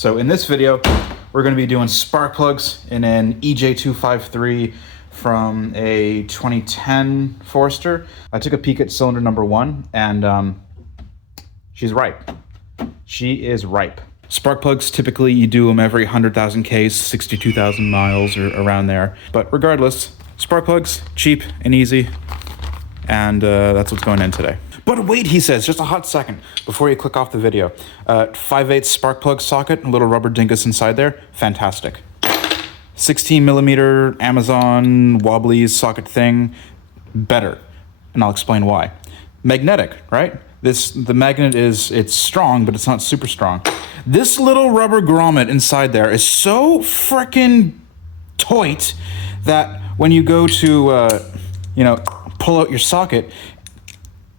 So in this video, we're going to be doing spark plugs in an EJ253 from a 2010 Forester. I took a peek at cylinder number 1 and she's ripe. She is ripe. Spark plugs, typically you do them every 100,000 Ks, 62,000 miles or around there. But regardless, spark plugs, cheap and easy. And that's what's going in today. But wait, he says, just a hot second before you click off the video. 5/8 spark plug socket, a little rubber dingus inside there, fantastic. 16 millimeter Amazon wobbly socket thing, better. And I'll explain why. Magnetic, right? The magnet it's strong, but it's not super strong. This little rubber grommet inside there is so frickin' tight that when you go to, pull out your socket,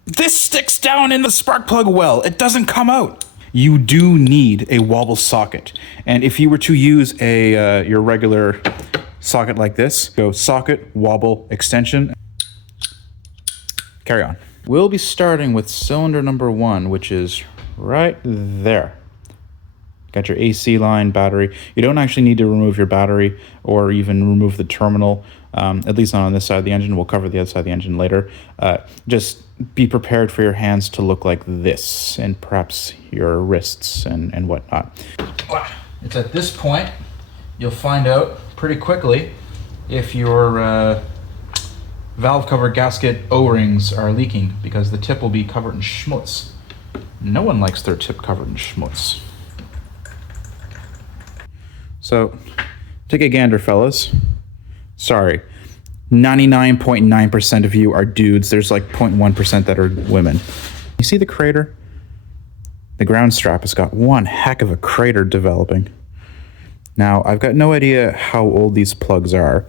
this sticks down in the spark plug well. It doesn't come out. You do need a wobble socket. And if you were to use your regular socket like this, go socket, wobble, extension, carry on. We'll be starting with cylinder number 1, which is right there. Got your AC line, battery. You don't actually need to remove your battery or even remove the terminal, at least not on this side of the engine. We'll cover the other side of the engine later. Just be prepared for your hands to look like this, and perhaps your wrists and whatnot. It's at this point you'll find out pretty quickly if your valve cover gasket O-rings are leaking, because the tip will be covered in schmutz. No one likes their tip covered in schmutz. So, take a gander, fellas. Sorry, 99.9% of you are dudes. There's like 0.1% that are women. You see the crater? The ground strap has got one heck of a crater developing. Now, I've got no idea how old these plugs are.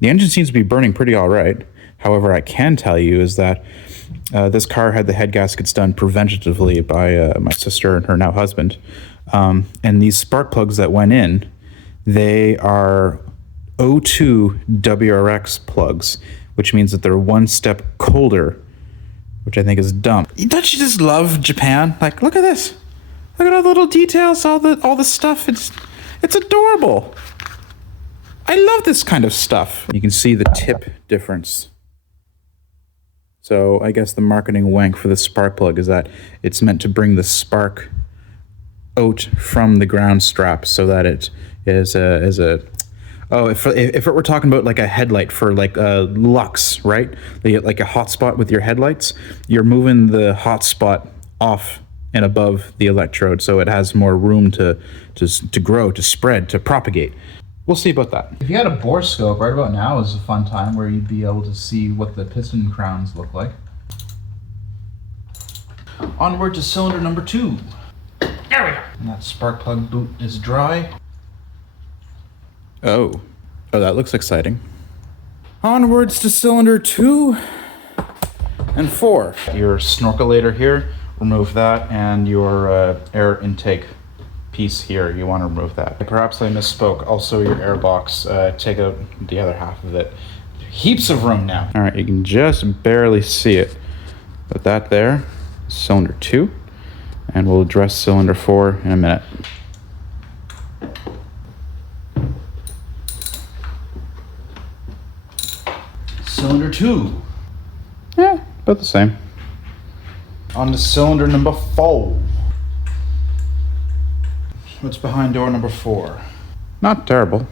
The engine seems to be burning pretty all right. However, I can tell you is that this car had the head gaskets done preventatively by my sister and her now husband. And these spark plugs that went in, they are O2 WRX plugs, which means that they're one step colder, which I think is dumb. Don't you just love Japan? Like, look at this. Look at all the little details, all the stuff. It's adorable. I love this kind of stuff. You can see the tip difference. So I guess the marketing wank for the spark plug is that it's meant to bring the spark out from the ground strap so that it is if it were talking about like a headlight for like a Lux, right? Like a hotspot with your headlights, you're moving the hotspot off and above the electrode so it has more room to grow, to spread, to propagate. We'll see about that. If you had a bore scope, right about now is a fun time where you'd be able to see what the piston crowns look like. Onward to cylinder number 2. There we go. And that spark plug boot is dry. Oh, that looks exciting. Onwards to cylinder 2 and 4. Your snorkelator here, remove that, and your air intake piece here, you want to remove that. Perhaps I misspoke. Also your air box, take out the other half of it. Heaps of room now. All right, you can just barely see it. But that there is cylinder 2, and we'll address cylinder 4 in a minute. Cylinder 2. Yeah, about the same. On to cylinder number 4. What's behind door number 4? Not terrible.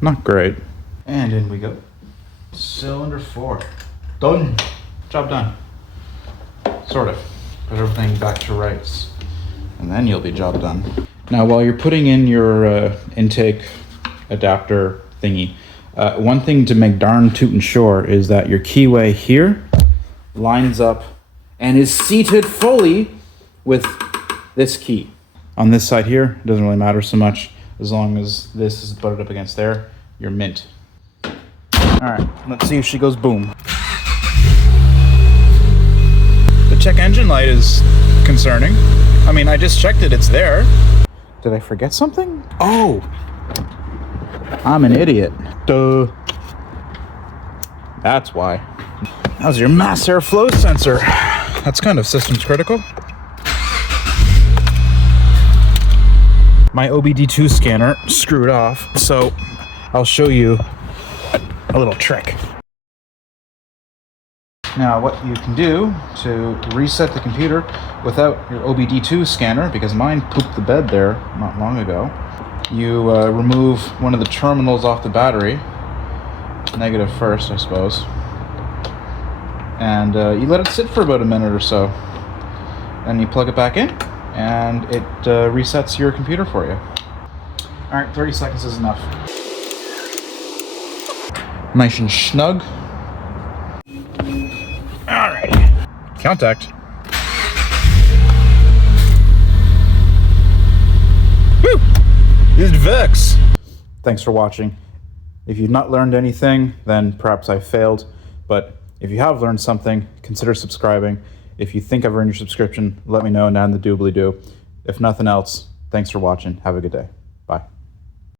Not great. And in we go. Cylinder 4. Done. Job done. Sort of. Put everything back to rights. And then you'll be job done. Now, while you're putting in your intake adapter thingy, one thing to make darn tootin' sure is that your keyway here lines up and is seated fully with this key. On this side here, it doesn't really matter so much. As long as this is butted up against there, you're mint. All right, let's see if she goes boom. The check engine light is concerning. I mean, I just checked it, it's there. Did I forget something? Oh, I'm an idiot. Duh. That's why. How's your mass airflow sensor? That's kind of systems critical. my OBD2 scanner screwed off, so I'll show you a little trick. Now, what you can do to reset the computer without your OBD2 scanner, because mine pooped the bed there not long ago, you remove one of the terminals off the battery, negative first, I suppose, and you let it sit for about a minute or so. And you plug it back in, and it resets your computer for you. All right, 30 seconds is enough. Nice and snug. All right, contact. Woo! It works. Thanks for watching. If you've not learned anything, then perhaps I failed. But if you have learned something, consider subscribing. If you think I've earned your subscription, let me know down in the doobly-doo. If nothing else, thanks for watching. Have a good day. Bye.